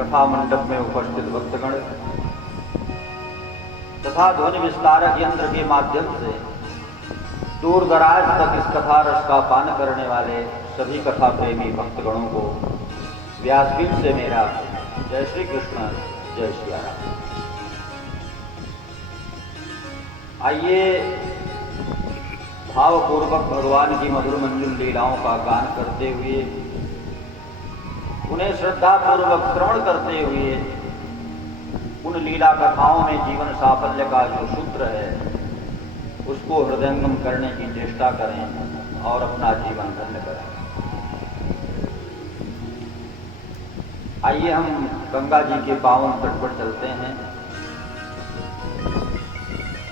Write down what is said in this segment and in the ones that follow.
कथा मंडप में उपस्थित भक्तगण तथा ध्वनि विस्तारक यंत्र के माध्यम से दूर दराज तक इस कथा रस का पान करने वाले सभी कथा प्रेमी भक्तगणों को व्यासपीठ से मेरा जय श्री कृष्ण, जय श्री राम। आइए भावपूर्वक भगवान की मधुर मंजुल लीलाओं का गान करते हुए, उन्हें श्रद्धापूर्वक श्रवण करते हुए उन लीला कथाओं में जीवन साफल्य का जो सूत्र है उसको हृदयंगम करने की चेष्टा करें और अपना जीवन धन्य करें। आइए हम गंगा जी के पावन तट पर चलते हैं,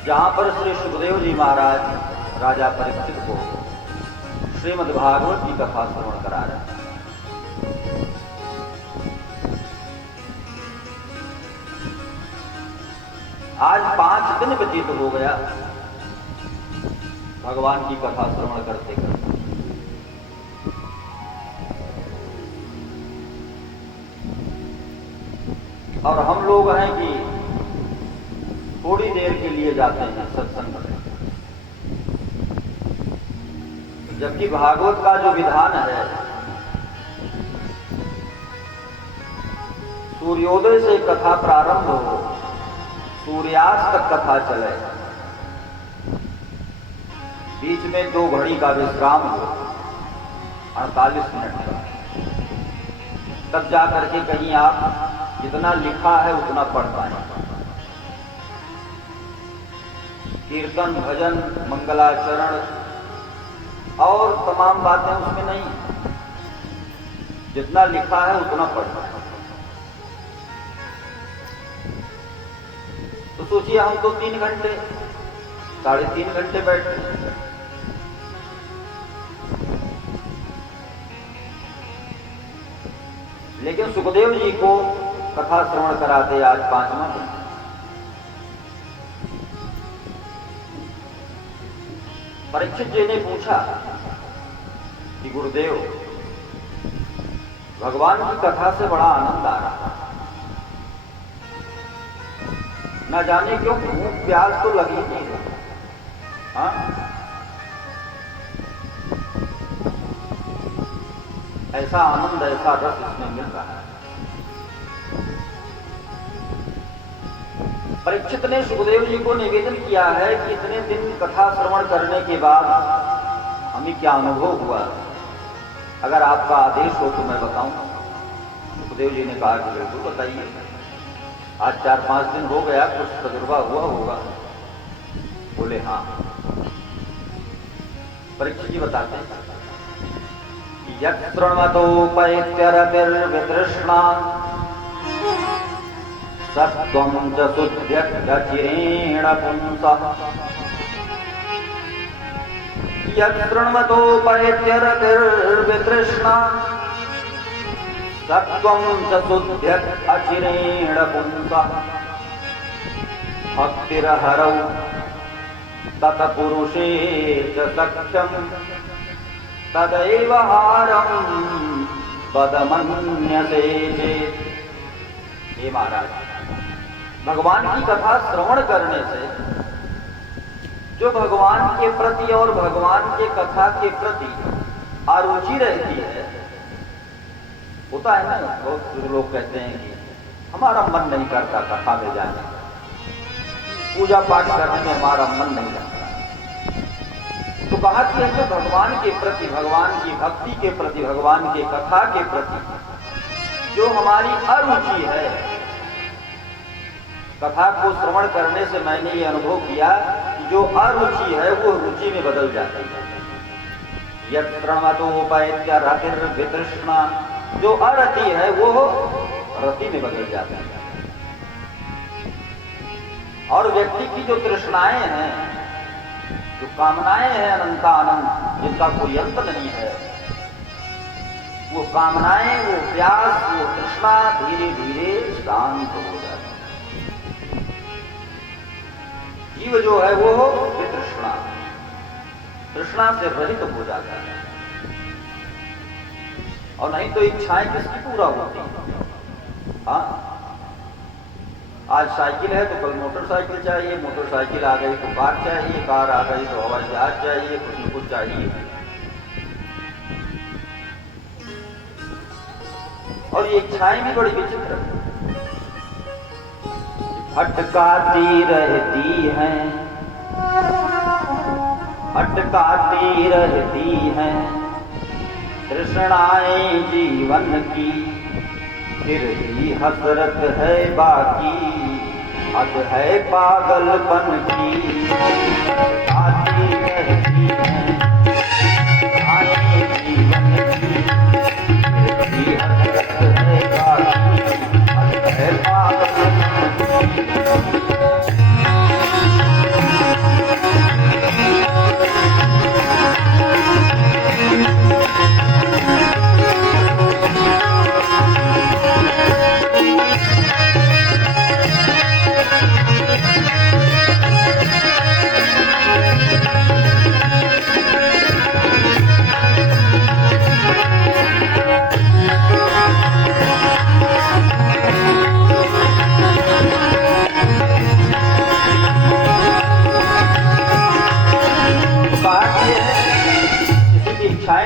जहां पर श्री सुखदेव जी महाराज राजा परीक्षित को श्रीमद् भागवत की कथा श्रवण करा रहे हैं। आज 5 दिन व्यतीत हो गया भगवान की कथा श्रवण करते करते। और हम लोग हैं कि थोड़ी देर के लिए जाते हैं सत्संग में, जबकि भागवत का जो विधान है सूर्योदय से कथा प्रारंभ हो, सूर्यास्त तक कथा चले, बीच में 2 घड़ी का विश्राम हो 48 मिनट का, तब जाकर के कहीं आप जितना लिखा है उतना पढ़ पाए। कीर्तन, भजन, मंगलाचरण और तमाम बातें उसमें नहीं, जितना लिखा है उतना पढ़ पाए। तो सोचिए हम तो 3 घंटे 3.5 घंटे बैठे, लेकिन सुखदेव जी को कथा श्रवण कराते आज 5वां दिन। परीक्षित जी ने पूछा कि गुरुदेव, भगवान की कथा से बड़ा आनंद आ रहा, न जाने क्यों भूख प्यास तो लगी नहीं है। हाँ? ऐसा आनंद, ऐसा रस इसमें मिल रहा है। परीक्षित ने सुखदेव जी को निवेदन किया है कि इतने दिन कथा श्रवण करने के बाद हमें क्या अनुभव हुआ, अगर आपका आदेश हो तो मैं बताऊं। सुखदेव जी ने कहा कि बिल्कुल बताइए, आज 4-5 दिन हो गया, कुछ तजुर्बा हुआ होगा। बोले हाँ। परीक्षित जी बताते हैं कि यत्रणमतोपैत्यरतिर्वितृष्णा सत्त्वं च शुद्ध्यचिरेण पुंसः। यत्रणमतोपैत्यरतिर्वितृष्णा सत्त्वं च शुद्ध्यचिरेण पुंसः। भक्तिर्हरौ तत्पुरुषे च सख्यं तदैव हारं पदमन्यसे चेत्। हे महाराज, भगवान की कथा श्रवण करने से जो भगवान के प्रति और भगवान के कथा के प्रति अरुचि रहती है, होता है ना, बहुत लोग कहते हैं कि हमारा मन नहीं करता कथा में जाने, पूजा पाठ करने में हमारा मन नहीं करता। तो कहा कि हमें भगवान के प्रति, भगवान की भक्ति के प्रति, भगवान के कथा के प्रति जो हमारी अरुचि है, कथा को श्रवण करने से मैंने ये अनुभव किया कि जो अरुचि है वो रुचि में बदल जाती है। यत्रणमतोपैत्यरतिर्वितृष्णा, जो अरति है वो रति में बदल जाता है। और व्यक्ति की जो तृष्णाएं हैं, जो कामनाएं हैं अनंतानंत, जिनका कोई अंत नहीं है, वो कामनाएं, वो प्यास, वो तृष्णा धीरे धीरे शांत हो जाती है। जीव जो है वो वितृष्णा, तृष्णा से रहित हो जाता है। और नहीं तो इच्छाएं किसकी पूरा होती हैं? हाँ, आज साइकिल है तो कल मोटरसाइकिल चाहिए, मोटरसाइकिल आ गई तो कार चाहिए, कार आ गई तो हवाई जहाज चाहिए, कुछ न कुछ चाहिए। और ये इच्छाएं भी बड़ी विचित्र भटकाती रहती हैं, भटकाती रहती हैं तृष्णाएं जीवन की, फिर भी हसरत है बाकी, हद है पागलपन की। भटकाती रहती हैं तृष्णाएं जीवन की, फिर भी हसरत है बाकी, हद है पागलपन की।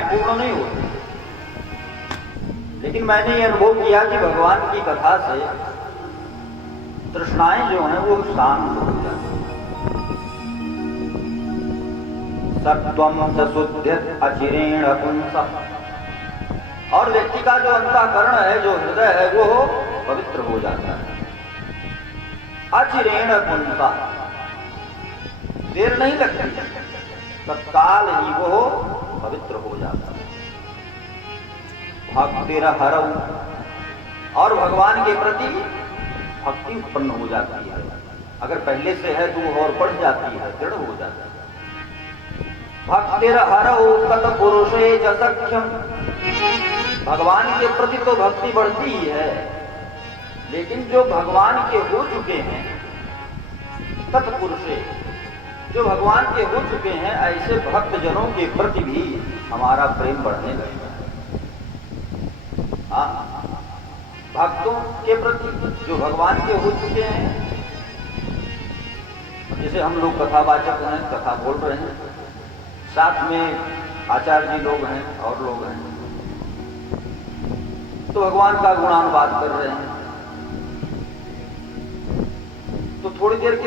पूर्ण नहीं होती, लेकिन मैंने ये अनुभव किया कि भगवान की कथा से तृष्णाएं जो हैं वो शांत हो जाती हैं। सत्वम सशुद्ध्यत अचिरेण पुंसः, और व्यक्ति का जो अंतःकरण है, जो हृदय है, वो पवित्र हो जाता है। अचिरेण पुंसः, देर नहीं लगती, तत्काल ही वो पवित्र हो जाता है। भक्तिरहरौ, और भगवान के प्रति भक्ति उत्पन्न हो जाती है। अगर पहले से है तो वो और बढ़ जाती है, दृढ़ हो जाती है। भक्तिरहरौ तत्पुरुषे च सख्यम, भगवान के प्रति तो भक्ति बढ़ती ही है, लेकिन जो भगवान के हो चुके हैं, तत्पुरुषे, जो भगवान के हो चुके हैं, ऐसे भक्त जनों के प्रति भी हमारा प्रेम बढ़ने लगता है। हाँ, भक्तों के प्रति जो भगवान के हो चुके हैं, जैसे हम लोग कथावाचक हैं, कथा बोल रहे हैं, साथ में आचार्य जी लोग हैं और लोग हैं, तो भगवान का गुणानुवाद कर रहे हैं, तो थोड़ी देर के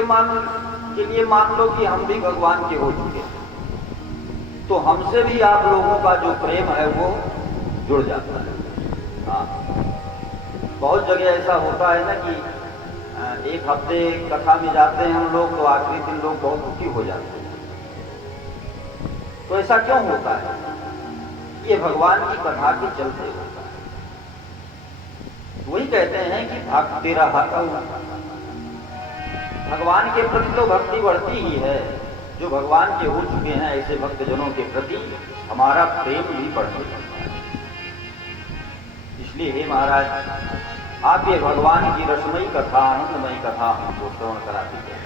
लिए मान लो कि हम भी भगवान के हो चुके हैं, तो हमसे भी आप लोगों का जो प्रेम है वो जुड़ जाता है। हाँ, बहुत जगह ऐसा होता है ना कि एक हफ्ते कथा में जाते हैं हम लोग, तो आखिरी दिन लोग बहुत दुखी हो जाते हैं। तो ऐसा क्यों होता है? ये भगवान की कथा के चलते होता है। वही कहते हैं कि भक्तिरहरौ, भगवान के प्रति तो भक्ति बढ़ती ही है, जो भगवान के हो चुके हैं ऐसे भक्तजनों के प्रति हमारा प्रेम भी बढ़ने लगता है। इसलिए हे महाराज, आप ये भगवान की रसमयी कथा, आनंदमयी कथा हमको श्रवण कराते हैं।